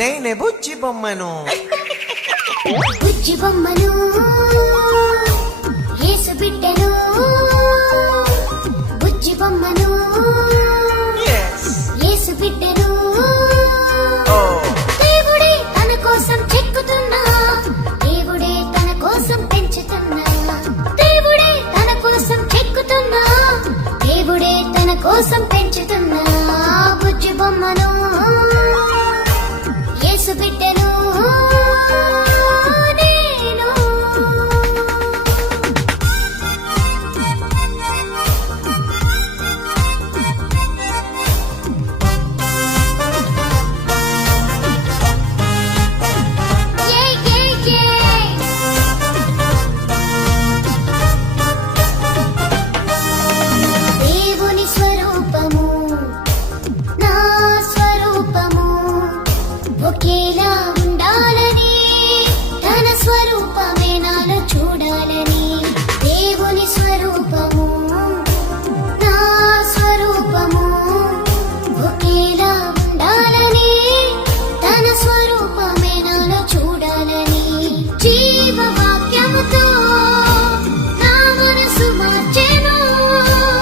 నేనే బుజ్జి బొమ్మను బుజ్జి బొమ్మను యేసు బిడ్డను బుజ్జి బొమ్మను యేసు బిడ్డను దేవుడే తన కోసం చెక్కుతున్నా దేవుడే తన కోసం పెంచుతున్నా దేవుడే తన కోసం చెక్కుతున్నా దేవుడే తన కోసం పెంచుతున్నా బుజ్జి బొమ్మను యేసు బిడ్డను ఒకేలా ఉండాలని తన స్వరూపమే నాలో చూడాలని దేవుని స్వరూపము నా స్వరూపము ఒకేలా ఉండాలని తన స్వరూపమే నాలో చూడాలని జీవవాక్యముతో నా మనసు మార్చెను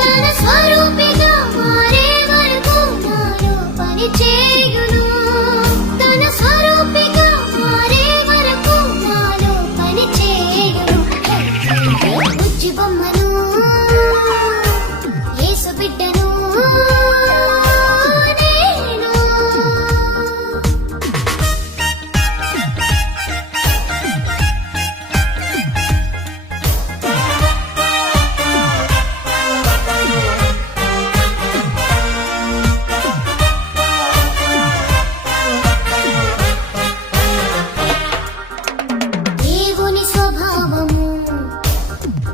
తన స్వరూపిగా మారే వరకు నాలో పని చేయును బుజ్జి బొమ్మను యేసు బిడ్డను నేను దేవుని స్వభావము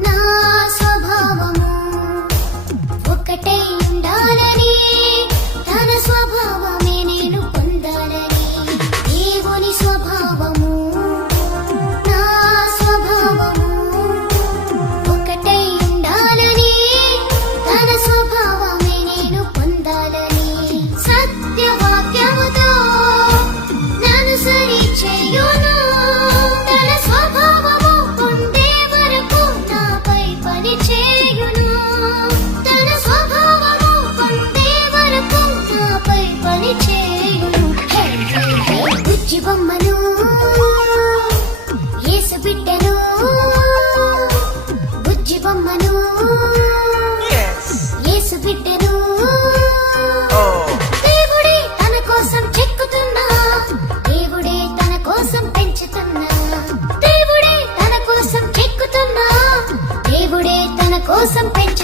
నా స్వభావము ఒకటై ఉండాలని తన స్వభావమే నేను పొందాలని దేవుని స్వభావము నా స్వభావము ఒకటై ఉండాలని తన స్వభావమే నేను పొందాలని సత్యవాక్యముతో నన్ను సరి చేయును తన స్వభావము పొందే వరకు నాపై పని చేయును తన స్వభావము పొందే వరకు నాపై పని చేయును బుజ్జి బొమ్మను యేసు బిడ్డను బుజ్జి బొమ్మను యేసు బిడ్డను దేవుడే తన కోసం చెక్కుతున్నా దేవుడే తన కోసం పెంచుతున్నా దేవుడే తన కోసం చెక్కుతున్నా దేవుడే తన కోసం పెంచు